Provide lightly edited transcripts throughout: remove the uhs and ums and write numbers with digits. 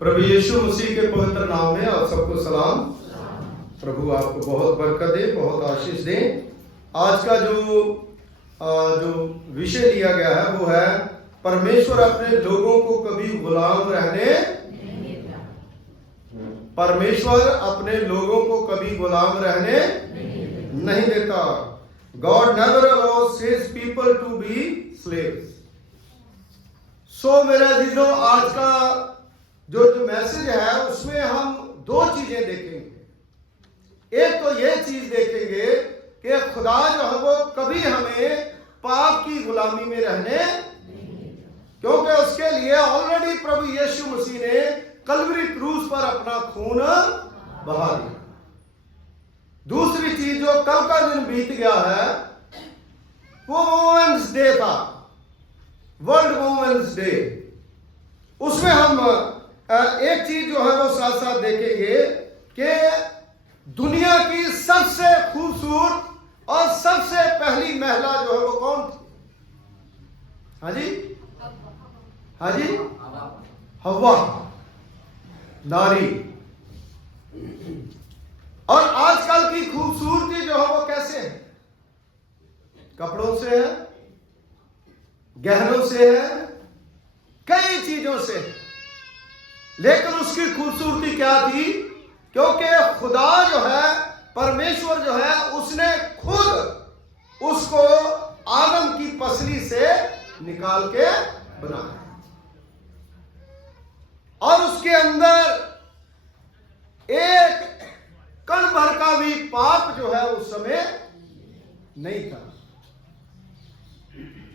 प्रभु यीशु मसीह के पवित्र नाम में आप सबको सलाम। प्रभु आपको बहुत बरकत दे, बहुत आशीष दे। आज का जो विषय लिया गया है वो है परमेश्वर अपने लोगों को कभी गुलाम रहने परमेश्वर अपने लोगों को कभी गुलाम रहने नहीं देता। God never allows his people to be slaves. So मेरे अजीजों, आज का जो मैसेज है उसमें हम दो चीजें देखेंगे। एक तो ये चीज देखेंगे कि खुदा जो है वो कभी हमें पाप की गुलामी में रहने, क्योंकि उसके लिए ऑलरेडी प्रभु यीशु मसीह ने कलवरी क्रूस पर अपना खून बहा दिया। दूसरी चीज जो कल का दिन बीत गया है वो वुमेन्स डे था, वर्ल्ड वुमेन्स डे। उसमें हम एक चीज जो है वो साथ साथ देखेंगे कि दुनिया की सबसे खूबसूरत और सबसे पहली महिला जो है वो कौन थी? हाँ जी, हाँ जी, हव्वा नारी। और आजकल की खूबसूरती जो है वो कैसे है? कपड़ों से है, गहनों से है, कई चीजों से है। लेकिन उसकी खूबसूरती क्या थी? क्योंकि खुदा जो है, परमेश्वर जो है, उसने खुद उसको आदम की पसली से निकाल के बनाया और उसके अंदर एक कण भर का भी पाप जो है उस समय नहीं था।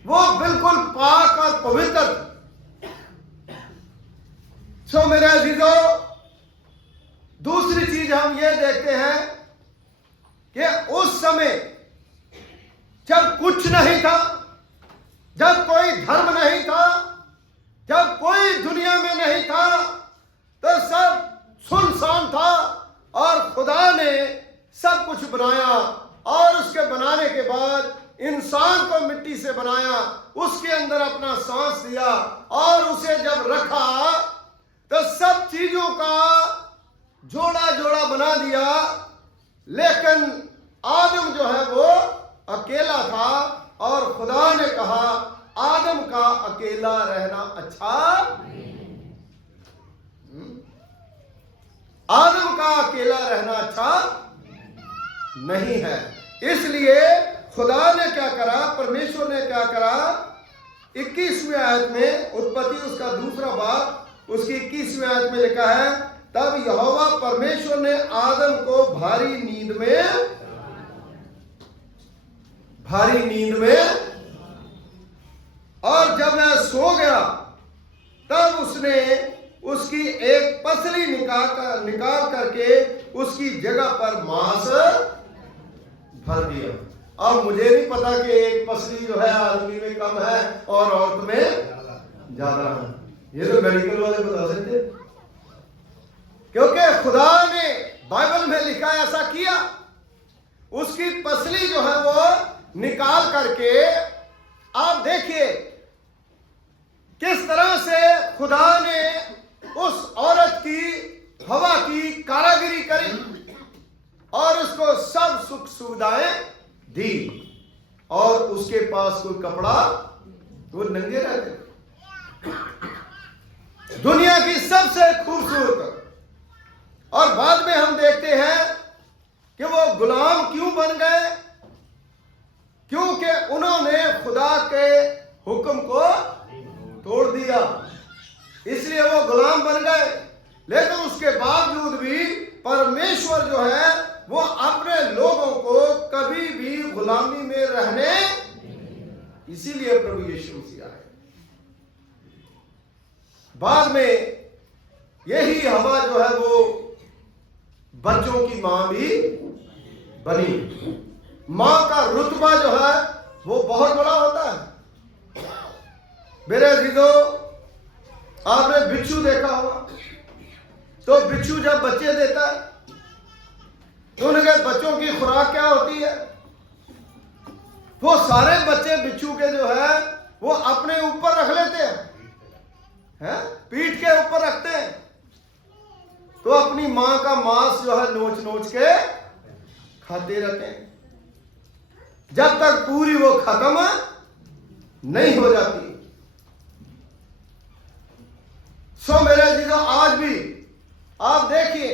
वो बिल्कुल पाक और पवित्र। सो मेरे अजीजों, दूसरी चीज हम ये देखते हैं कि उस समय जब कुछ नहीं था, जब कोई धर्म नहीं था, जब कोई दुनिया में नहीं था, तो सब सुनसान था और खुदा ने सब कुछ बनाया। और उसके बनाने के बाद इंसान को मिट्टी से बनाया, उसके अंदर अपना सांस दिया और उसे जब रखा तो सब चीजों का जोड़ा जोड़ा बना दिया। लेकिन आदम जो है वो अकेला था और खुदा ने कहा आदम का अकेला रहना अच्छा, आदम का अकेला रहना अच्छा नहीं है। इसलिए खुदा ने क्या करा, परमेश्वर ने क्या करा? 21वें आयत में, उत्पत्ति उसका दूसरा बाब उसकी 21वें आयत में लिखा है, तब यहोवा परमेश्वर ने आदम को भारी नींद में और जब वह सो गया तब उसने उसकी एक पसली निकाल करके उसकी जगह पर मांस भर दिया। अब मुझे नहीं पता कि एक पसली जो है आदमी में कम है और औरत में ज्यादा है। ये तो मेडिकल वाले बता सकते, क्योंकि खुदा ने बाइबल में लिखा ऐसा किया। उसकी पसली जो है वो निकाल करके, आप देखिए किस तरह से खुदा ने उस औरत की, हवा की कारागिरी करी और उसको सब सुख सुविधाएं दी और उसके पास कोई कपड़ा, वो नंगे रह गए। दुनिया की सबसे खूबसूरत। और बाद में हम देखते हैं कि वो गुलाम क्यों बन गए? क्योंकि उन्होंने खुदा के हुक्म को तोड़ दिया, इसलिए वो गुलाम बन गए। लेकिन उसके बावजूद भी परमेश्वर जो है वो अपने लोगों को कभी भी गुलामी में रहने, इसीलिए प्रभु यीशु मसीह आए। बाद में यही हवा जो है वो बच्चों की मां भी बनी। मां का रुतबा जो है वो बहुत बड़ा होता है। मेरे अजीजों, आपने बिच्छू देखा होगा, तो बिच्छू जब बच्चे देता है तो उनके बच्चों की खुराक क्या होती है? वो सारे बच्चे बिच्छू के जो है वो अपने ऊपर रख लेते हैं, पीठ के ऊपर रखते हैं अपनी मां का मांस जो है नोच नोच के खाते रहते हैं जब तक पूरी वो खत्म नहीं हो जाती। सो मेरे जीजो, आज भी आप देखिए,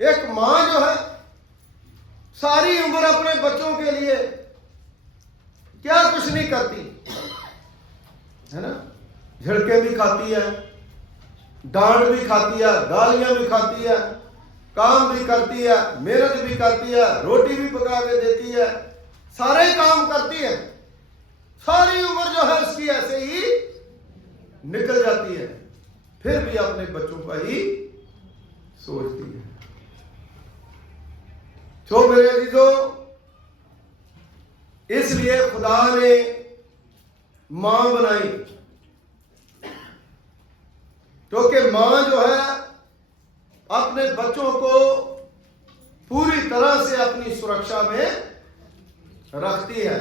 एक मां जो है सारी उम्र अपने बच्चों के लिए क्या कुछ नहीं करती है ना। झिड़के भी खाती है, डांट भी खाती है, गालियां भी खाती है, काम भी करती है, मेहनत भी करती है, रोटी भी पका के देती है, सारे काम करती है। सारी उम्र जो है उसकी ऐसे ही निकल जाती है, फिर भी अपने बच्चों का ही सोचती है। तो मेरे अजीजों, इसलिए खुदा ने मां बनाई, क्योंकि मां जो है अपने बच्चों को पूरी तरह से अपनी सुरक्षा में रखती है।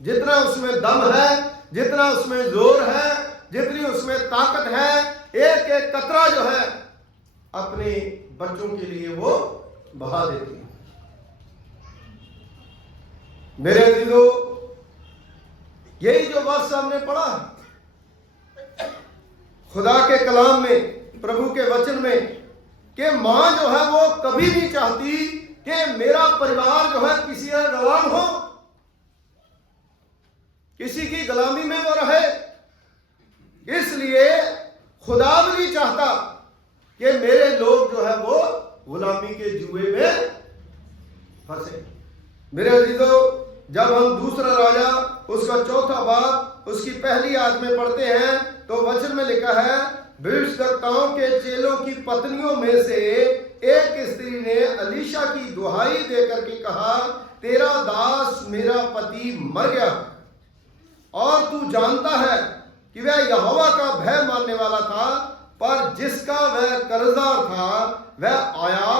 जितना उसमें दम है, जितना उसमें जोर है, जितनी उसमें ताकत है, एक एक कतरा जो है अपने बच्चों के लिए वो बहा देती है। मेरे अजीजों, यही जो बात हमने पढ़ा खुदा के कलाम में, प्रभु के वचन में, कि मां जो है वो कभी नहीं चाहती कि मेरा परिवार जो है किसी का गुलाम हो, किसी की गुलामी में वो रहे। इसलिए खुदा भी नहीं चाहता कि मेरे लोग जो है वो गुलामी के जुए में फंसे। मेरे अजीजों, जब हम दूसरा राजा उसका चौथा बाब उसकी पहली आयत में पढ़ते हैं तो वचन में लिखा है, भविष्यद्वक्ताओं के चेलों की पत्नियों में से एक स्त्री ने अलीशा की दुहाई देकर के कहा, तेरा दास मेरा पति मर गया और तू जानता है कि वह यहोवा का भय मानने वाला था, पर जिसका वह कर्जदार था वह आया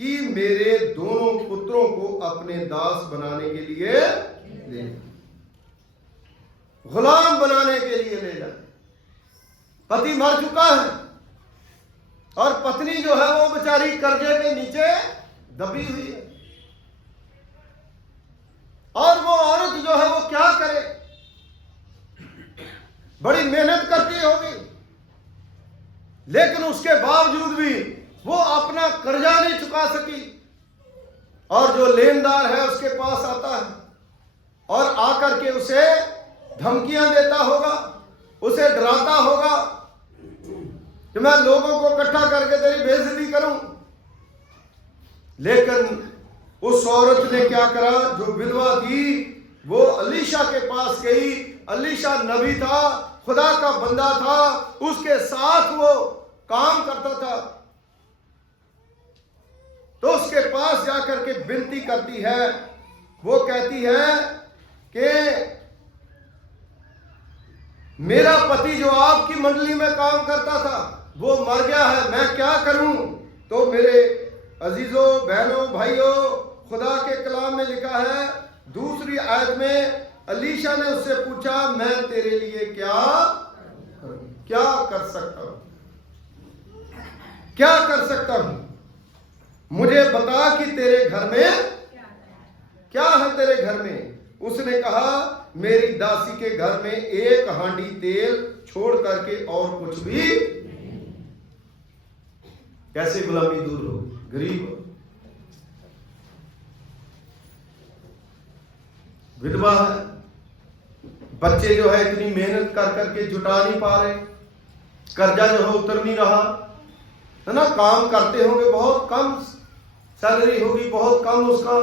कि मेरे दोनों पुत्रों को अपने दास बनाने के लिए ले, गुलाम बनाने के लिए ले जाए। पति मर चुका है और पत्नी जो है वो बेचारी कर्जे के नीचे दबी हुई है, और वो औरत जो है वो क्या करे, बड़ी मेहनत करती होगी, लेकिन उसके बावजूद भी वो अपना कर्जा नहीं चुका सकी। और जो लेनदार है उसके पास आता है और आकर के उसे धमकियां देता होगा, उसे डराता होगा कि मैं लोगों को इकट्ठा करके तेरी बेइज्जती करूं। लेकिन उस औरत ने क्या करा, जो विधवा थी वो अलीशा के पास गई। अलीशा नबी था, खुदा का बंदा था, उसके साथ वो काम करता था। तो उसके पास जाकर के विनती करती है, वो कहती है कि मेरा पति जो आपकी मंडली में काम करता था वो मर गया है, मैं क्या करूं। तो मेरे अजीजों, बहनों, भाइयों, खुदा के कलाम में लिखा है दूसरी आयत में, अलीशा ने उससे पूछा, मैं तेरे लिए क्या कर सकता हूं, क्या कर सकता हूं, मुझे बता कि तेरे घर में क्या है, तेरे घर में। उसने कहा, मेरी दासी के घर में एक हांडी तेल छोड़ करके और कुछ भी। कैसे गुलामी दूर हो, गरीब विधवा है, बच्चे जो है इतनी मेहनत कर करके जुटा नहीं पा रहे, कर्जा जो है उतर नहीं रहा है ना, काम करते होंगे, बहुत कम सैलरी होगी, बहुत कम उसका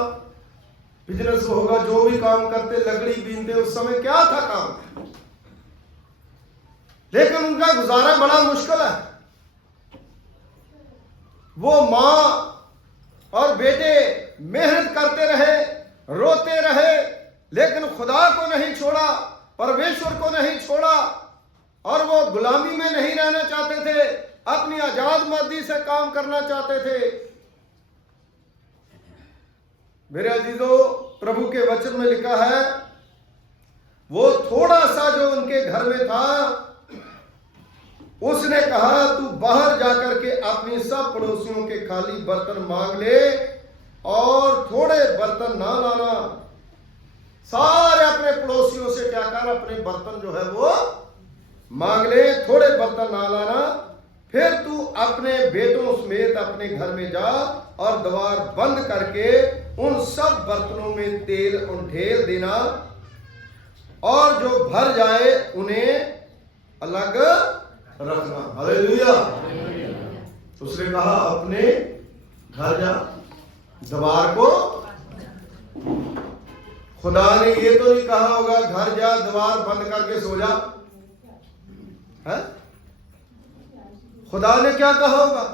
बिजनेस होगा, जो भी काम करते, लकड़ी बीनते, उस समय क्या था काम, लेकिन उनका गुजारा बड़ा मुश्किल है। वो मां और बेटे मेहनत करते रहे, रोते रहे, लेकिन खुदा को नहीं छोड़ा, परमेश्वर को नहीं छोड़ा, और वो गुलामी में नहीं रहना चाहते थे, अपनी आजाद मर्जी से काम करना चाहते थे। मेरे अजीजों, प्रभु के वचन में लिखा है, वो थोड़ा सा जो उनके घर में था, उसने कहा, तू बाहर जाकर के अपनी अपनी सब पड़ोसियों के खाली बर्तन मांग ले और थोड़े बर्तन ना लाना। सारे अपने पड़ोसियों से क्या कर, अपने बर्तन जो है वो मांग ले, थोड़े बर्तन ना लाना। फिर तू अपने बेटों समेत अपने घर में जा और द्वार बंद करके उन सब बर्तनों में तेल उंडेल देना, और जो भर जाए उन्हें अलग रखना। हालेलुया। उसने कहा अपने घर जा, द्वार को। खुदा ने ये तो नहीं कहा होगा घर जा द्वार बंद करके सो जा, है? खुदा ने क्या कहा होगा?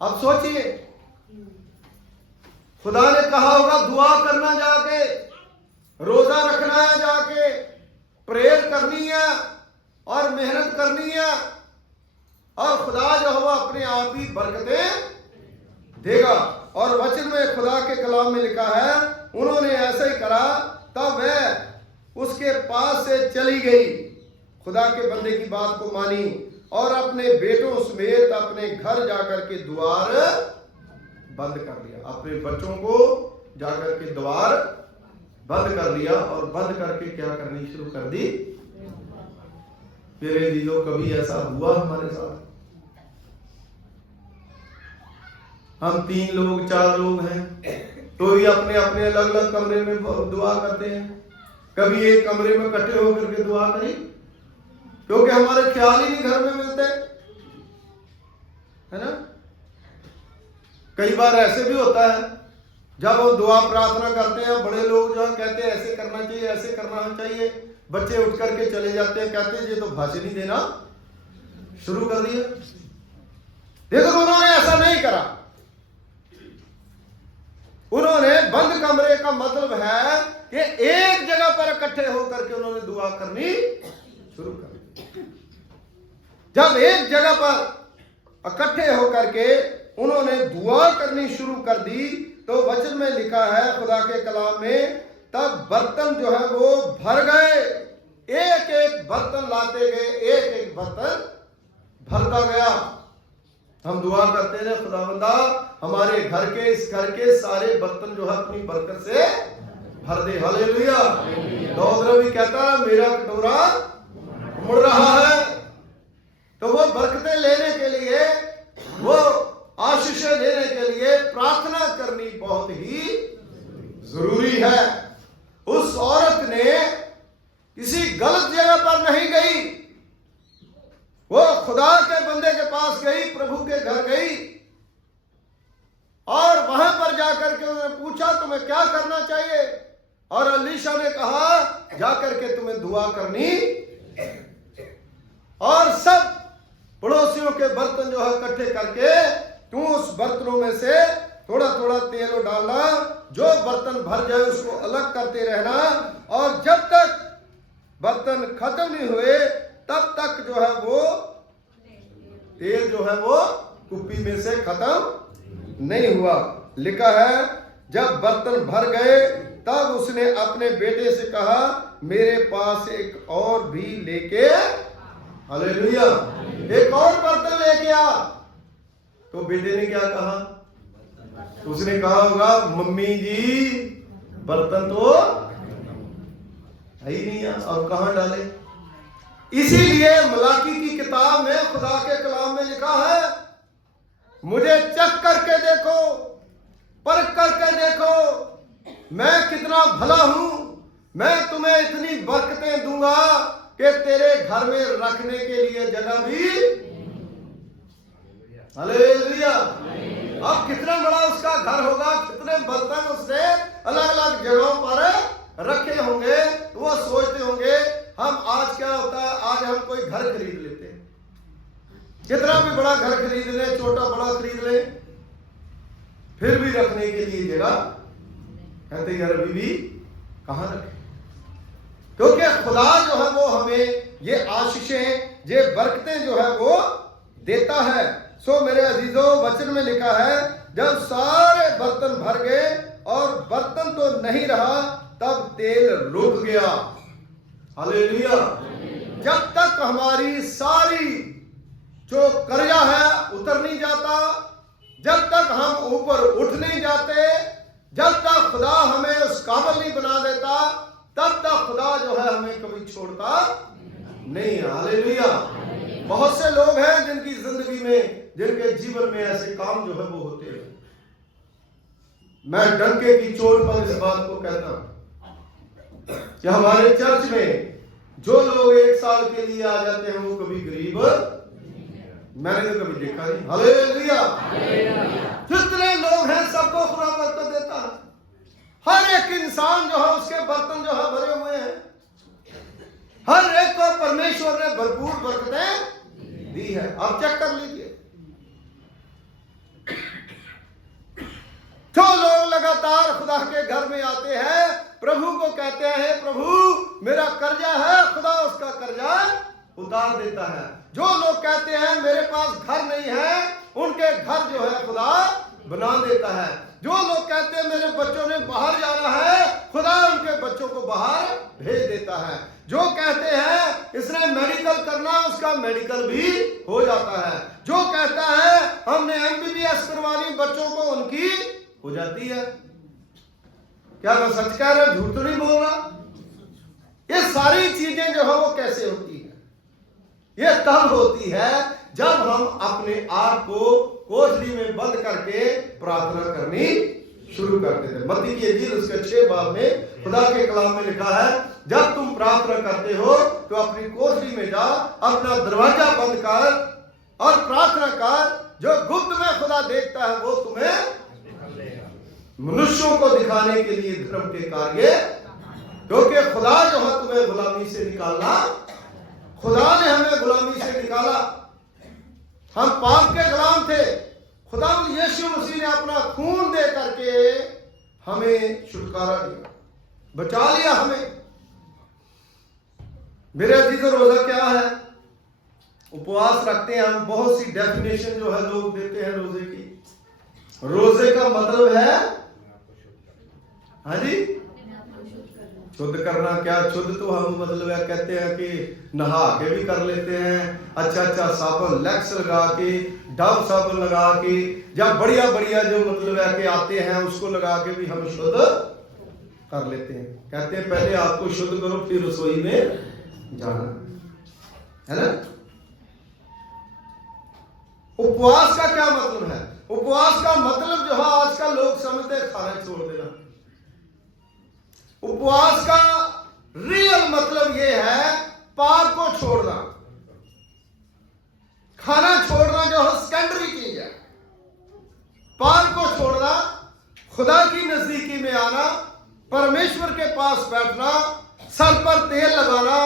अब सोचिए, खुदा ने कहा होगा दुआ करना, जाके रोजा रखना है, जाके प्रेयर करनी है और मेहनत करनी है, और खुदा जो है वो अपने आप ही बरकतें देगा। और वचन में खुदा के कलाम में लिखा है उन्होंने ऐसा ही करा, तब वह उसके पास से चली गई, खुदा के बंदे की बात को मानी और अपने बेटों समेत अपने घर जाकर के द्वार बंद कर दिया। अपने बच्चों को जाकर के द्वार बंद कर दिया और बंद करके क्या करनी शुरू कर दी। मेरे दिलों, कभी ऐसा हुआ हमारे साथ? हम 3 लोग 4 लोग हैं तो भी अपने अपने अलग अलग कमरे में दुआ करते हैं। कभी एक कमरे में इकट्ठे होकर के दुआ करी, क्योंकि हमारे ख्याल ही नहीं घर में मिलते, है ना। कई बार ऐसे भी होता है जब हम दुआ प्रार्थना करते हैं, बड़े लोग जो कहते हैं ऐसे करना चाहिए, ऐसे करना चाहिए, बच्चे उठ करके चले जाते हैं, कहते हैं ये तो भाषण ही देना शुरू कर दिया। देखो उन्होंने ऐसा नहीं करा, उन्होंने बंद कमरे का मतलब है कि एक जगह पर इकट्ठे होकर के उन्होंने दुआ करनी शुरू कर दी। जब एक जगह पर इकट्ठे होकर के उन्होंने दुआ करनी शुरू कर दी, तो वचन में लिखा है खुदा के कलाम में, तब बर्तन जो है वो भर गए, एक एक बर्तन लाते गए, एक एक बर्तन भरता गया। हम दुआ करते रहे, खुदावंदा हमारे घर के, इस घर के सारे बर्तन जो है अपनी बरकत से भर दे। हालेलुया। दाऊद भी कहता है मेरा कटोरा मुड़ रहा है। तो वो बरकतें लेने के लिए, वो आशीषें लेने के लिए प्रार्थना करनी बहुत ही जरूरी है। उस औरत ने किसी गलत जगह पर नहीं गई, वो खुदा के बंदे के पास गई, प्रभु के घर गई, और वहां पर जाकर के उन्होंने पूछा तुम्हें क्या करना चाहिए, और अलीशा ने कहा जाकर के तुम्हें दुआ करनी, और सब पड़ोसियों के बर्तन जो है इकट्ठे करके तू उस बर्तनों में से थोड़ा थोड़ा तेल डालना, जो बर्तन भर जाए उसको अलग करते रहना, और जब तक बर्तन खत्म नहीं हुए तब तक जो है वो तेल जो है वो कुप्पी में से खत्म नहीं हुआ। लिखा है जब बर्तन भर गए तब उसने अपने बेटे से कहा मेरे पास एक और भी लेके, हालेलुया, एक और बर्तन लेके आ। तो बेटे ने क्या कहा? उसने कहा होगा मम्मी जी बर्तन तो है ही नहीं है, अब कहां डाले। इसीलिए मलाकी की किताब में खुदा के कलाम में लिखा है मुझे चख करके देखो, परख करके देखो, मैं कितना भला हूं, मैं तुम्हें इतनी बरकतें दूंगा कि तेरे घर में रखने के लिए जगह भी। हालेलुया। अब कितना बड़ा उसका घर होगा, कितने बर्तन उसने अलग अलग जगहों पर रखे होंगे। तो वो सोचते होंगे हम आज क्या होता है, आज हम कोई घर खरीद लेते हैं, कितना भी बड़ा घर खरीद ले, छोटा बड़ा खरीद ले, फिर भी रखने के लिए जगह कहते यार अभी भी कहां रखे। क्योंकि खुदा जो है वो हमें ये आशीषें, ये बरकतें जो है वो देता है। सो मेरे अजीजों, वचन में लिखा है जब सारे बर्तन भर गए और बर्तन तो नहीं रहा तब तेल रुक गया। हालेलुया। जब तक हमारी सारी जो कर्जा है उतर नहीं जाता, जब तक हम ऊपर उठ नहीं जाते, जब तक खुदा हमें उस काबिल नहीं बना देता, तब तक खुदा जो है हमें कभी छोड़ता नहीं है। हालेलुया। बहुत से लोग हैं जिनकी जिंदगी में, जिनके जीवन में ऐसे काम जो है वो होते हैं। मैं डंके की चोट पर इस बात को कहता हूं कि हमारे चर्च में जो लोग 1 साल के लिए आ जाते हैं वो कभी गरीब मैंने तो कभी देखा नहीं। हालेलुया। जितने लोग हैं सबको खुदा बरकत देता है। हर एक इंसान जो है उसके बर्तन जो है भरे हुए हैं। हर एक को परमेश्वर ने भरपूर बरकतें दी है। आप चेक कर लीजिए। जो लोग लगातार खुदा के घर में आते हैं, प्रभु को कहते हैं प्रभु मेरा कर्जा है, खुदा उसका कर्जा उतार देता है। जो लोग कहते हैं मेरे पास घर नहीं है, उनके घर जो है खुदा बना देता है। जो लोग कहते हैं मेरे बच्चों ने बाहर जाना है, खुदा उनके बच्चों को बाहर भेज देता है। जो कहते हैं इसने मेडिकल करना, उसका मेडिकल भी हो जाता है। जो कहता है हमने MBBS करवानी, बच्चों को उनकी हो जाती है। क्या मैं सच कह रहा हूं, झूठ तो नहीं बोल रहा? ये सारी चीजें जो है वो कैसे होती है? ये तब होती है जब हम अपने आप को कोठरी में बंद करके प्रार्थना करनी शुरू करते थे। मत्ती की इंजील उसके 6 बाब में खुदा के कलाम में लिखा है, जब तुम प्रार्थना करते हो तो अपनी कोठरी में जा, अपना दरवाजा बंद कर और प्रार्थना कर। जो गुप्त में खुदा देखता है वो तुम्हें मनुष्यों को दिखाने के लिए धर्म के कार्य, क्योंकि खुदा जो है तुम्हें गुलामी से निकालना, खुदा ने हमें गुलामी से निकाला। हम पाप के गुलाम थे, खुदा यीशु मसीह ने अपना खून दे करके हमें छुटकारा दिया, बचा लिया हमें। मेरे अजीजों, रोजा क्या है? उपवास रखते हैं हम। बहुत सी डेफिनेशन जो है लोग देते हैं रोजे की। रोजे का मतलब है, हाँ जी, शुद्ध करना। क्या शुद्ध तो हम मतलब है कहते हैं कि नहा के भी कर लेते हैं, अच्छा साबुन लैक्स लगा के, डव साबुन लगा के, या बढ़िया बढ़िया जो मतलब है कि आते हैं उसको लगा के भी हम शुद्ध कर लेते हैं। कहते हैं पहले आपको शुद्ध करो फिर रसोई में जाना, है ना? उपवास का क्या मतलब है? उपवास का मतलब जो है आजकल लोग समझते हैं खाना छोड़ देना। उपवास का रियल मतलब यह है पाप को छोड़ना। खाना छोड़ना जो है सेकेंडरी चीज है। पाप को छोड़ना, खुदा की नजदीकी में आना, परमेश्वर के पास बैठना, सर पर तेल लगाना,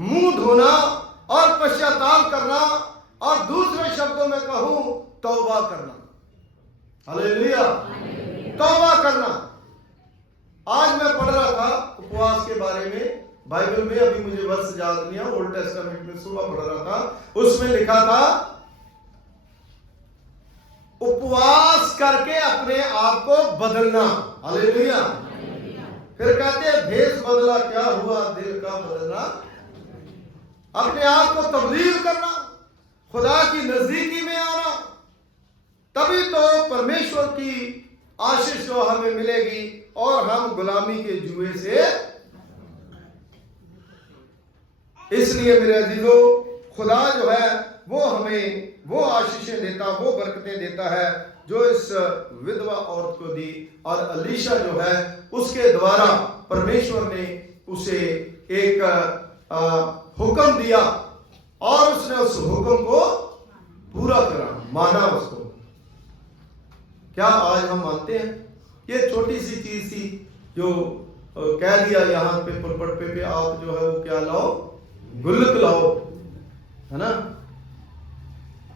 मुंह धोना और पश्चाताप करना, और दूसरे शब्दों में कहूं तौबा करना। हालेलुया। तौबा करना। आज मैं पढ़ रहा था उपवास के बारे में बाइबल में, अभी मुझे वर्ष याद नहीं है, ओल्ड टेस्टामेंट में सुबह पढ़ रहा था। उसमें लिखा था उपवास करके अपने आप को बदलना। हालेलुया। फिर कहते हैं भेष बदला क्या हुआ दिल का बदलना। अपने आप को तब्दील करना, खुदा की नजदीकी में आना, तभी तो परमेश्वर की आशीष जो हमें मिलेगी और हम गुलामी के जुए से। इसलिए मेरे अजीजों, खुदा जो है वो हमें वो आशीषें देता, वो बरकतें देता है जो इस विधवा औरत को दी। और अलीशा जो है उसके द्वारा परमेश्वर ने उसे एक हुक्म दिया और उसने उस हुक्म को पूरा करा, माना उसको। क्या आज हम मानते हैं? ये छोटी सी चीज थी जो कह दिया यहाँ पे पुलपट पे आप जो है वो क्या लाओ, गुल्लक लाओ, है ना?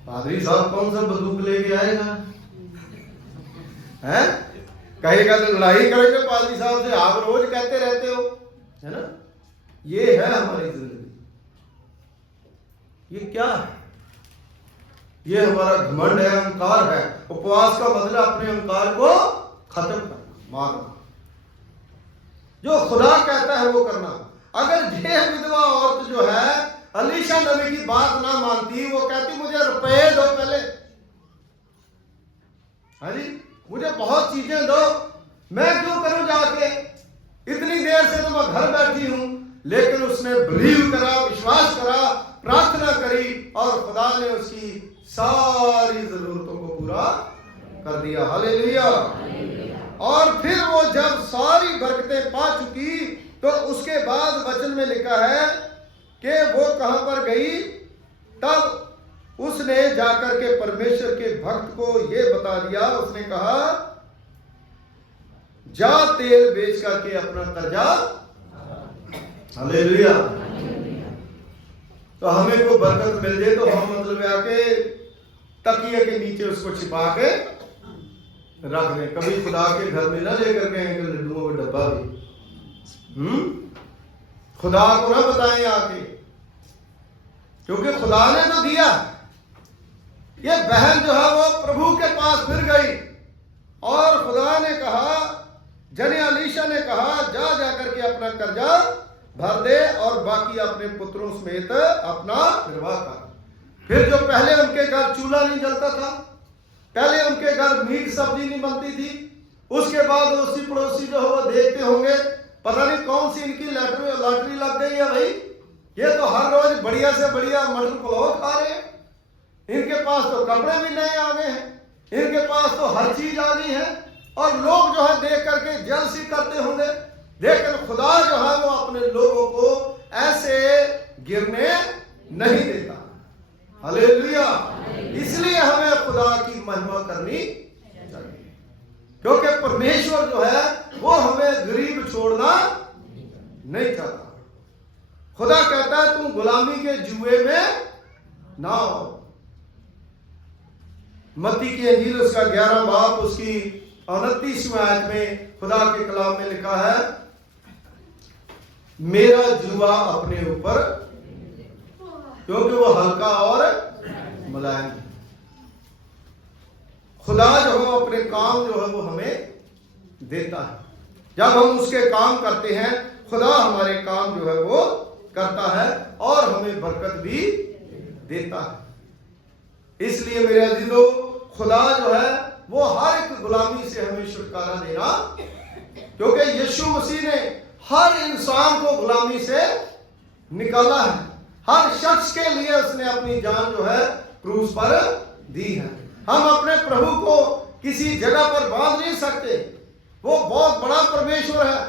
पादरी साहब कौन सा बंदूक लेके आएगा? हैं? कहेगा तो लड़ाई करेंगे पादरी साहब से, आप रोज कहते रहते हो, है ना? ये है हमारी जिंदगी। ये क्या है? ये हमारा घमंड है, अहंकार है। उपवास का मतलब अपने अहंकार को खत्म करना, मारना। जो खुदा कहता है वो करना। अगर ये विधवा औरत जो है अलीशा नबी की बात ना मानती, वो कहती मुझे रुपए दो पहले, हाँ जी, मुझे बहुत चीजें दो, मैं क्यों करूं जाके, इतनी देर से तो मैं घर बैठी हूं। लेकिन उसने बिलीव करा, विश्वास करा, प्रार्थना करी और खुदा ने उसकी सारी जरूरतों को पूरा कर दिया। हालेलुया। और फिर वो जब सारी बरकतें पा चुकी तो उसके बाद वचन में लिखा है कि वो कहां पर गई, तब उसने जाकर के परमेश्वर के भक्त को ये बता दिया। उसने कहा जा तेल बेच करके अपना कर्जा। हालेलुया। तो हमें कोई बरकत मिल जाए तो हम मतलब आके तकिए के नीचे उसको छिपा के रख दें। कभी खुदा के घर में ना लेकर गए लड्डुओं का डब्बा भी, खुदा को ना बताएं आके, क्योंकि खुदा ने तो दिया। ये बहन जो है वो प्रभु के पास फिर गई और खुदा ने कहा, जने अलीशा ने कहा जा जाकर के अपना कर्जा भर दे और बाकी अपने पुत्रों समेत अपना निर्वाह कर। फिर जो पहले उनके घर चूल्हा नहीं जलता था, पहले उनके घर मीट सब्जी नहीं बनती थी, उसके बाद उसी पड़ोसी जो है वो देखते होंगे पता नहीं कौन सी इनकी लॉटरी लग गई है भाई, ये तो हर रोज बढ़िया से बढ़िया मटर पुलाव खा रहे हैं, इनके पास तो कपड़े भी नए आ गए हैं, इनके पास तो हर चीज आ गई है। और लोग जो है देख करके जलसी करते होंगे। लेकिन खुदा जो है वो अपने लोगों को ऐसे गिरने नहीं देता। हालेलुया। इसलिए हमें खुदा की महिमा करनी चाहिए, क्योंकि परमेश्वर जो है वो हमें गरीब छोड़ना नहीं चाहता। खुदा कहता है तुम गुलामी के जुए में ना हो। मत्ती की अंजील उसका 11 बाब उसकी 29वीं आयत में खुदा के कलाम में लिखा है, मेरा जुआ अपने ऊपर, क्योंकि वो हल्का और मुलायम है। खुदा जो है अपने काम जो है वो हमें देता है। जब हम उसके काम करते हैं खुदा हमारे काम जो है वो करता है और हमें बरकत भी देता है। इसलिए मेरे अजीजों, खुदा जो है वो हर एक गुलामी से हमें छुटकारा देना, क्योंकि यीशु मसीह ने हर इंसान को गुलामी से निकाला है। हर शख्स के लिए उसने अपनी जान जो है क्रूस पर दी है। हम अपने प्रभु को किसी जगह पर बांध नहीं सकते। वो बहुत बड़ा परमेश्वर है,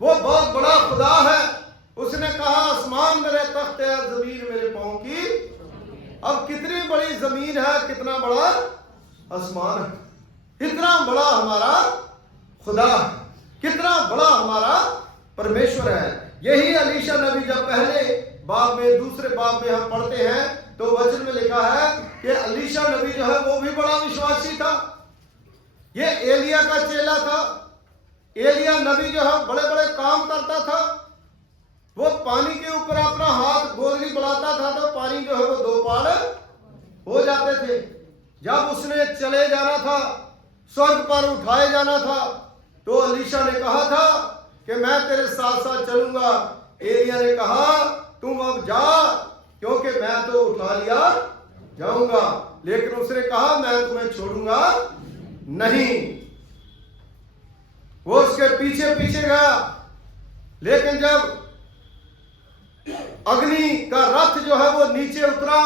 वो बहुत बड़ा खुदा है। उसने कहा आसमान मेरे तख्त है, जमीन मेरे पांव की। अब कितनी बड़ी जमीन है, कितना बड़ा आसमान है, कितना बड़ा हमारा खुदा है, कितना बड़ा हमारा परमेश्वर है। यही अलीशा नबी जब पहले बाब में, दूसरे बाब में हम पढ़ते हैं तो वचन में लिखा है कि अलीशा नबी जो है वो भी बड़ा विश्वासी था। ये एलिया का चेला था। एलिया नबी जो है बड़े बड़े काम करता था। वो पानी के ऊपर अपना हाथ गोदली बढ़ाता था तो पानी जो है वो 2 पाड़ हो जाते थे। जब उसने चले जाना था, स्वर्ग पर उठाए जाना था, तो अलीशा ने कहा था कि मैं तेरे साथ साथ चलूंगा। एलिया ने कहा तुम अब जा, क्योंकि मैं तो उठा लिया जाऊंगा। लेकिन उसने कहा मैं तुम्हें छोड़ूंगा नहीं। वो उसके पीछे पीछे गया। लेकिन जब अग्नि का रथ जो है वो नीचे उतरा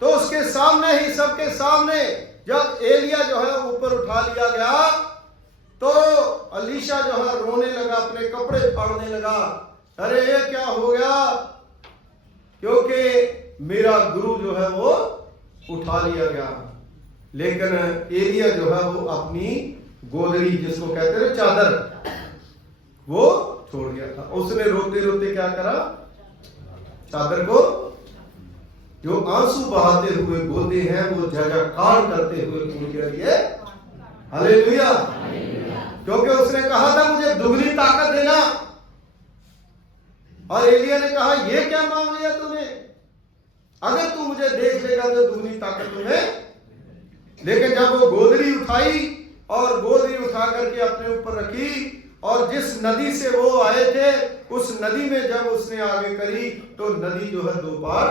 तो उसके सामने ही, सबके सामने जब एलिया जो है ऊपर उठा लिया गया तो अलीशा जो है रोने लगा, अपने कपड़े फाड़ने लगा। अरे ये क्या हो गया, क्योंकि मेरा गुरु जो है वो उठा लिया गया। लेकिन एलिया जो है वो अपनी गोदरी, जिसको कहते हैं चादर, वो छोड़ गया था। उसने रोते रोते क्या करा, चादर को, जो आंसू बहाते हुए बोलते हैं वो जयजयकार करते हुए उनके लिए हालेलुया। क्योंकि उसने कहा था मुझे दुगनी ताकत देना, और एलिया ने कहा ये क्या मांग लिया तूने, अगर तू मुझे देख लेगा तो दुगनी ताकत तुम्हें। लेकिन जब वो गोदरी उठाई और गोदरी उठा करके अपने ऊपर रखी और जिस नदी से वो आए थे उस नदी में जब उसने आगे करी तो नदी जो है 2 पार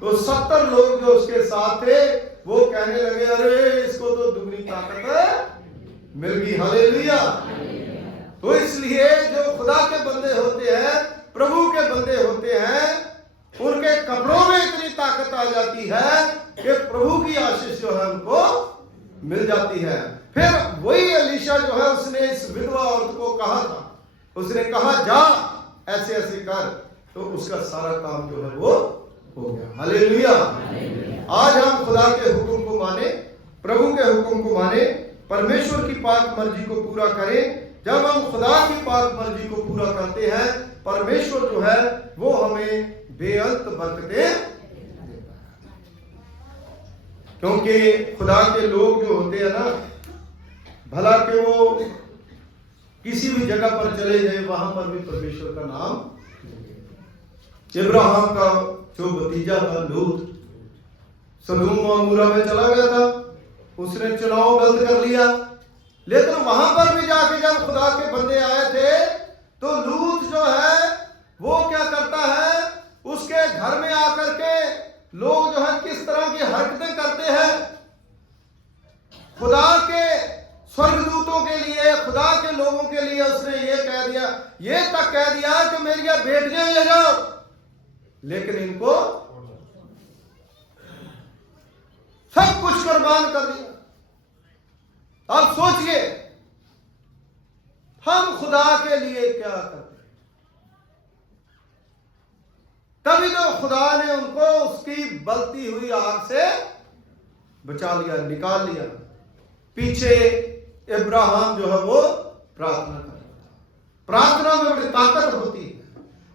तो 70 लोग जो उसके साथ थे वो कहने लगे, अरे इसको तो दुगनी ताकत मिल गई। हालेलुया। तो इसलिए जो खुदा के बंदे होते हैं, प्रभु के बंदे होते हैं, उनके कपड़ों में इतनी ताकत आ जाती है कि प्रभु की आशीष जो है उनको मिल जाती है। फिर वही एलीशा जो है उसने इस विधवा औरत को कहा था, उसने कहा जा ऐसे ऐसे कर, तो उसका सारा काम जो है वो हो गया। हालेलुया। आज हम खुदा के हुक्म को माने, प्रभु के हुक्म को माने, परमेश्वर की पाक मर्जी को पूरा करें। जब हम खुदा की पाक मर्जी को पूरा करते हैं, परमेश्वर जो है वो हमें बेअंत बरकतें देता है। क्योंकि खुदा के लोग जो होते हैं ना, भला के वो किसी भी जगह पर चले जाए, वहां पर भी परमेश्वर का नाम। इब्राहिम का जो भतीजा था लूत, सदोम और अमोरा में चला गया था, उसने चुनाव गलत कर लिया, लेकिन वहां पर भी जाके जब खुदा के बंदे आए थे तो लूत जो है वो क्या करता है, उसके घर में आकर के लोग जो है किस तरह की हरकतें करते हैं। खुदा के स्वर्गदूतों के लिए, खुदा के लोगों के लिए उसने ये कह दिया, ये तक कह दिया कि मेरी बेटियां ले जाओ, लेकिन इनको सब कुछ कुर्बान कर दिया। अब सोचिए हम खुदा के लिए क्या करते। तभी तो खुदा ने उनको उसकी बलती हुई आग से बचा लिया, निकाल लिया। पीछे इब्राहिम जो है वो प्रार्थना कर रहा था। प्रार्थना में बड़ी ताकत होती है,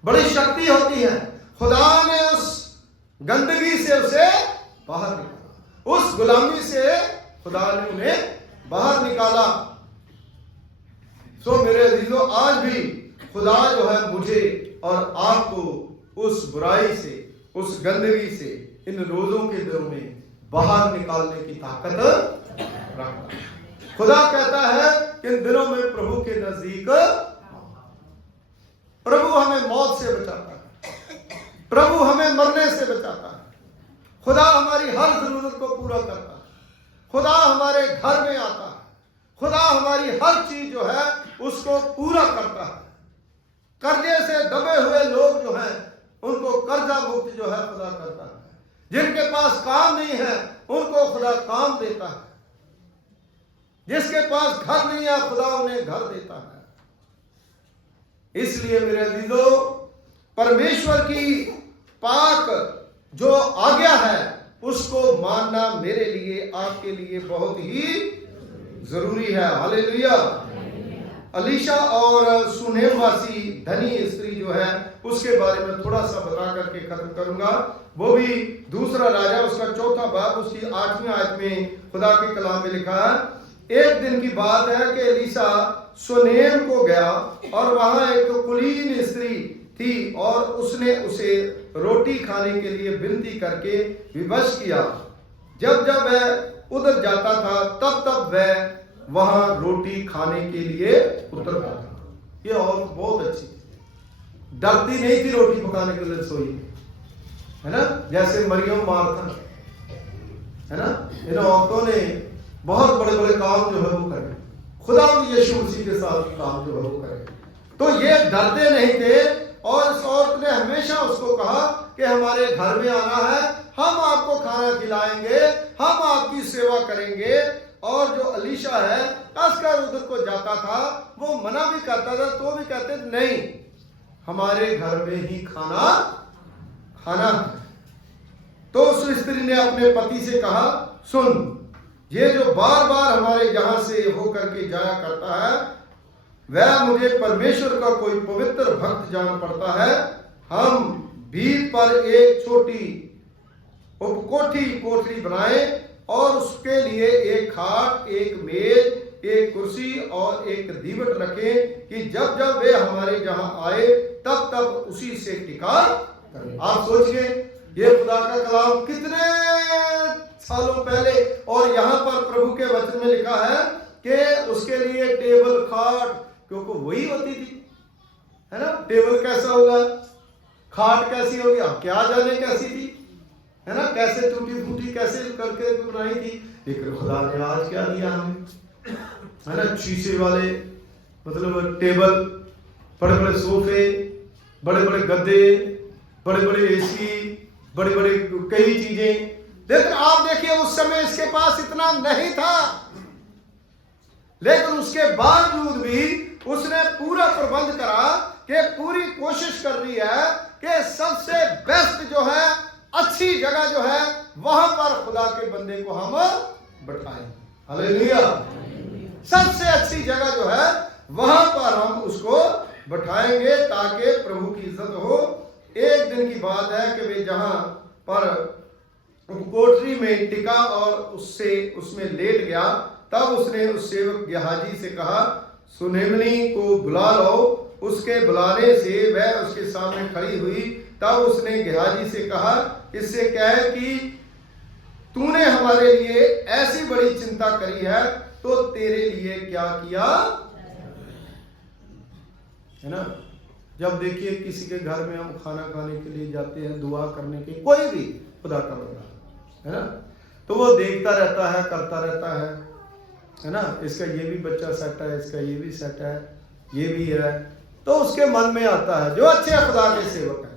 बड़ी शक्ति होती है। खुदा ने उस गंदगी से उसे बाहर निकाला, उस गुलामी से खुदा ने उन्हें बाहर निकाला। सो मेरे अजीजों, आज भी खुदा जो है मुझे और आपको उस बुराई से, उस गंदगी से इन रोजों के दिनों में बाहर निकालने की ताकत रखता है। खुदा कहता है कि इन दिनों में प्रभु के नजदीक, प्रभु हमें मौत से बचाता है, प्रभु हमें मरने से बचाता है, खुदा हमारी हर जरूरत को पूरा करता है, खुदा हमारे घर में आता है, खुदा हमारी हर चीज जो है उसको पूरा करता है। कर्जे से दबे हुए लोग जो हैं उनको कर्जा मुक्त जो है खुदा करता है। जिनके पास काम नहीं है उनको खुदा काम देता है। जिसके पास घर नहीं है खुदा उन्हें घर देता है। इसलिए मेरे अजीजों, परमेश्वर की पाक जो आज्ञा है उसको मानना मेरे लिए, आपके लिए बहुत ही जरूरी है। हालेलुया। अलीशा और सुनेम वासी धनी स्त्री जो है उसके बारे में थोड़ा सा बता करके खत्म करूंगा। वो भी दूसरा राजा उसका 4वां बाब उसकी 8वीं आयत में खुदा के कलाम में लिखा है, एक दिन की बात है कि एलीशा सुनेम को गया और वहां एक कुलीन स्त्री थी और उसने उसे रोटी खाने के लिए विनती करके विवश किया। जब जब वह उधर जाता था तब तब वह वहां रोटी खाने के लिए उतरता था। ये औरत बहुत अच्छी थी, डरती नहीं थी रोटी पकाने के लिए रसोई, है ना, जैसे मरियम मार्था, है ना। इन औरतों ने बहुत बड़े बड़े काम जो है वो करे, खुदा यीशु मसीह के साथ काम जो है वो करे। तो ये डरते नहीं थे और इस औरत ने हमेशा उसको कहा कि हमारे घर में आना है, हम आपको खाना खिलाएंगे, हम आपकी सेवा करेंगे। और जो अलीशा है असकर उधर को जाता था, वो मना भी करता था तो भी कहते नहीं, हमारे घर में ही खाना खाना। तो उस स्त्री ने अपने पति से कहा, सुन, ये जो बार बार हमारे यहां से होकर के जाया करता है वह मुझे परमेश्वर का कोई पवित्र भक्त जान पड़ता है। हम भीत पर एक छोटी कोठरी बनाए और उसके लिए एक खाट, एक मेज, एक कुर्सी और एक दीवट रखें कि जब जब वे हमारे जहां आए तब तब उसी से टिका करें। आप सोचिए, ये खुदा का कलाम कितने सालों पहले, और यहां पर प्रभु के वचन में लिखा है कि उसके लिए टेबल, खाट, क्योंकि वही होती थी, है ना। टेबल कैसा होगा, खाट कैसी होगी, क्या जाने कैसी थी, है ना, कैसे टूटी फूटी कैसे करके बनाई थी, लेकिन खुदा ने आज क्या दिया हमें, है ना, शीशे वाले मतलब टेबल, बड़े बड़े सोफे, बड़े बड़े गद्दे, बड़े बड़े एसी, बड़े बड़े कई चीजें। लेकिन आप देखिए उस समय इसके पास इतना नहीं था, लेकिन उसके बावजूद भी उसने पूरा प्रबंध करा कि पूरी कोशिश कर रही है कि सबसे बेस्ट जो है, अच्छी जगह जो है, वहां पर खुदा के बंदे को हम बैठाएं। हालेलुया। सबसे अच्छी जगह जो है वहां पर हम उसको बैठाएंगे ताकि प्रभु की इज्जत हो। एक दिन की बात है कि वे जहां पर कोठरी में टिका और उसमें लेट गया, तब उसने उस सेवक गेहाजी से कहा, सुनेमनी को बुला लो। उसके बुलाने से वह उसके सामने खड़ी हुई। तब उसने गेहाजी से कहा, इससे कह कि तूने हमारे लिए ऐसी बड़ी चिंता करी है, तो तेरे लिए क्या किया, है ना। जब देखिए किसी के घर में हम खाना खाने के लिए जाते हैं, दुआ करने के, कोई भी खुदा का बंदा, है ना, तो वो देखता रहता है, करता रहता है ना, इसका ये भी बच्चा सेट है, इसका ये भी सेट है, ये भी है, तो उसके मन में आता है, जो अच्छे खुदा के सेवक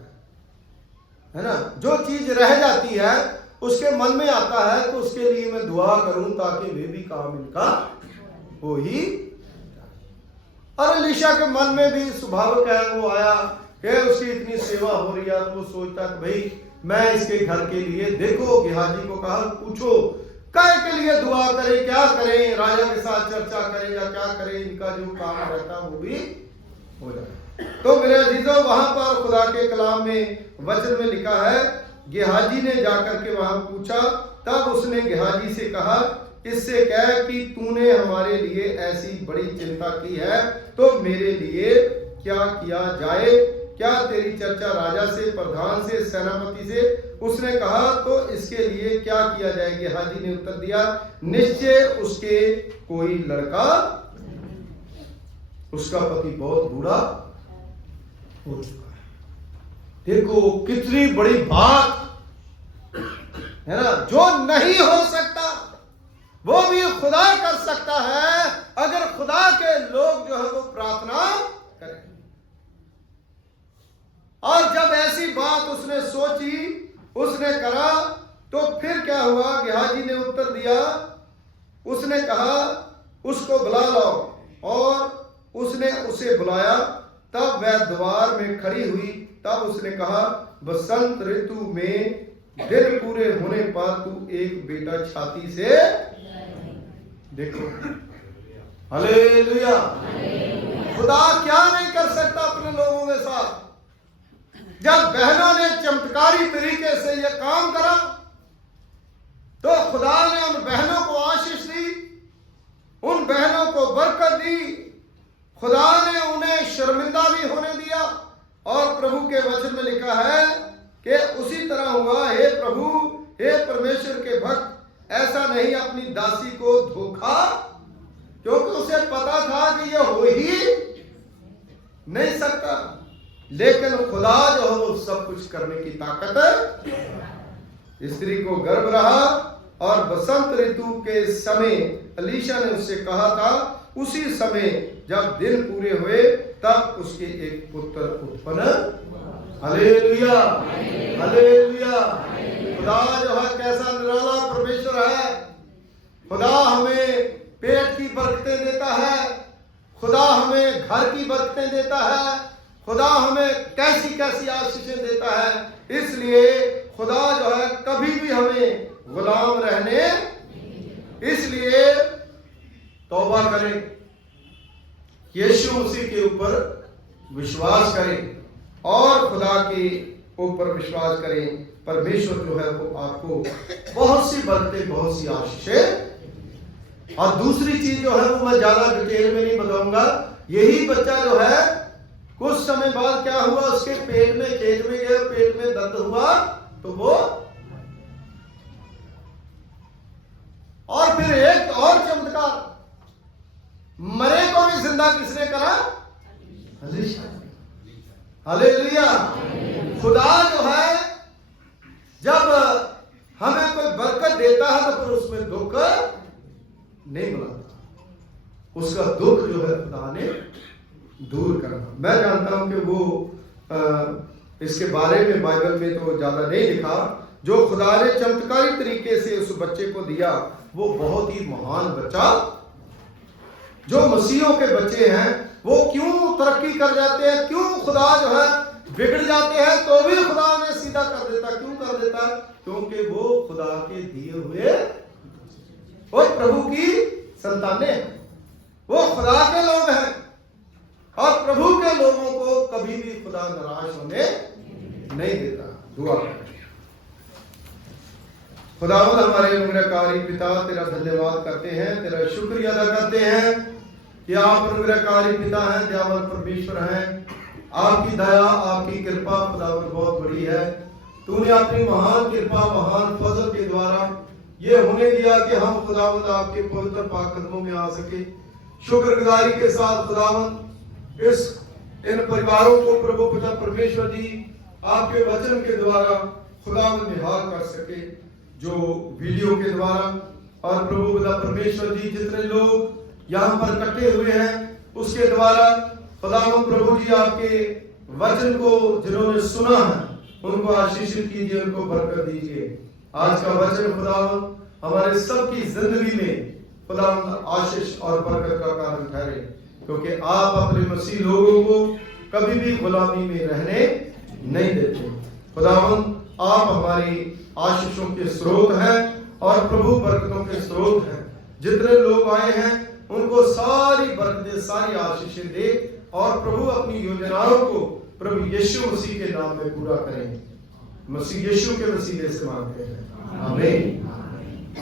है ना, जो चीज रह जाती है उसके मन में आता है, तो उसके लिए मैं दुआ करूं ताकि वे भी काम इनका हो ही। और एलीशा के मन में भी स्वाभाविक है, वो आया कि उसकी इतनी सेवा हो रही है, तो वो सोचता है भाई मैं इसके घर के लिए, देखो गेहाजी को कहा, पूछो काय के लिए दुआ करें, क्या करें, राजा के साथ चर्चा करें या क्या करें, इनका जो काम रहता है वो भी हो जाए। तो मेरे अजीजों, वहां पर खुदा के कलाम में वचन में लिखा है, गेहाजी ने जाकर के वहां पूछा। तब उसने गेहाजी से कहा, इससे कह कि तूने हमारे लिए ऐसी बड़ी चिंता की है, तो मेरे लिए क्या किया जाए, क्या तेरी चर्चा राजा से, प्रधान से, सेनापति से? उसने कहा, तो इसके लिए क्या किया जाए? गेहाजी ने उत्तर दिया, निश्चय उसके कोई लड़का, उसका पति बहुत बूढ़ा हो चुका है। देखो कितनी बड़ी बात है ना, जो नहीं हो सकता वो भी खुदा कर सकता है, अगर खुदा के लोग जो है वो प्रार्थना करें। और जब ऐसी बात उसने सोची, उसने करा, तो फिर क्या हुआ? गेहाजी ने उत्तर दिया, उसने कहा उसको बुला लाओ, और उसने उसे बुलाया। तब वह द्वार में खड़ी हुई। तब उसने कहा, बसंत ऋतु में दिन पूरे होने पर तू एक बेटा छाती से, देखो, हालेलुया। खुदा क्या नहीं कर सकता अपने लोगों के साथ। जब बहनों ने चमत्कारी तरीके से यह काम करा, तो खुदा ने उन बहनों को आशीष दी, उन बहनों को बरकत दी। खुदा ने उन्हें शर्मिंदा भी होने दिया। और प्रभु के वचन में लिखा है कि उसी तरह हुआ। हे प्रभु, हे परमेश्वर के भक्त, ऐसा नहीं अपनी दासी को धोखा, क्योंकि उसे पता था कि यह हो ही नहीं सकता, लेकिन खुदा जो है वो सब कुछ करने की ताकत है। स्त्री को गर्भ रहा, और बसंत ऋतु के समय एलीशा ने उससे कहा था, उसी समय जब दिन पूरे हुए तब उसके एक पुत्र उत्पन्न। Hallelujah, hallelujah. खुदा जो है कैसा निराला परमेश्वर है। खुदा हमें पेट की बरकतें देता है, खुदा हमें घर की बरकतें देता है, खुदा हमें कैसी कैसी आशीषें देता है। इसलिए खुदा जो है कभी भी हमें गुलाम रहने, इसलिए तौबा करें, यीशु मसीह के ऊपर विश्वास करें और खुदा के ऊपर विश्वास करें। परमेश्वर जो है वो आपको बहुत सी बरकतें, बहुत सी आशीषें। और दूसरी चीज जो है वो मैं ज्यादा डिटेल में नहीं बताऊंगा। यही बच्चा जो है कुछ समय बाद क्या हुआ, उसके पेट में, खेत में गया, पेट में दर्द हुआ, तो वो, और फिर एक और चमत्कार, मरे को भी जिंदा किसने करा? हालेलुया। खुदा जो है जब हमें कोई बरकत देता है तो फिर उसमें दुख नहीं बुलाता, उसका दुख जो है खुदा ने दूर करना। मैं जानता हूं कि वो इसके बारे में बाइबल में तो ज्यादा नहीं लिखा, जो खुदा ने चमत्कारी तरीके से उस बच्चे को दिया वो बहुत ही महान बच्चा। जो मसीहों के बच्चे हैं वो क्यों तरक्की कर जाते हैं, क्यों खुदा जो है बिगड़ जाते हैं तो भी खुदा ने सीधा कर देता, क्यों कर देता? क्योंकि वो खुदा के दिए हुए और प्रभु की संतानें हैं, वो खुदा के लोग हैं और प्रभु के लोगों को कभी भी खुदा निराश होने नहीं देता। दुआ करें। खुदावंद हमारे अनुग्रहकारी पिता, तेरा धन्यवाद करते हैं, तेरा शुक्रिया अदा करते हैं कि आप अनुग्रहकारी पिता हैं, दयावान परमेश्वर हैं। आपकी दया, आपकी कृपा खुदावंद बहुत बड़ी है। तूने अपनी महान कृपा, महान फजल के द्वारा ये होने दिया कि हम खुदावंद आपके पवित्र पाक कदमों में आ सके। शुक्रगुजारी के साथ खुदावंद इन परिवारों को प्रभु पिता परमेश्वर जी आपके वचन के द्वारा खुदावंद निहाल कर सके, जो वीडियो के द्वारा। और प्रभु पिता परमेश्वर जी जितने लोग यहाँ पर इकट्ठे हुए हैं उसके द्वारा खुदावंद प्रभु जी आपके वचन को जिन्होंने सुना है उनको आशीषित कीजिए, उनको बरकत दीजिए। आज का वचन खुदावंद हमारे सबकी जिंदगी में खुदावंद आशीष और बरकत का कारण ठहरे, क्योंकि आप अपने मसीह लोगों को कभी भी गुलामी में रहने नहीं देते। खुदावंद आप हमारी आशीषों के स्रोत हैं और प्रभु बरकतों के स्रोत हैं। जितने लोग आए हैं उनको सारी बरकतें, सारी आशीषें दे और प्रभु अपनी योजनाओं को प्रभु यीशु मसीह के नाम में पूरा करें। मसीह यीशु के वसीले से मांगते हैं, आमीन।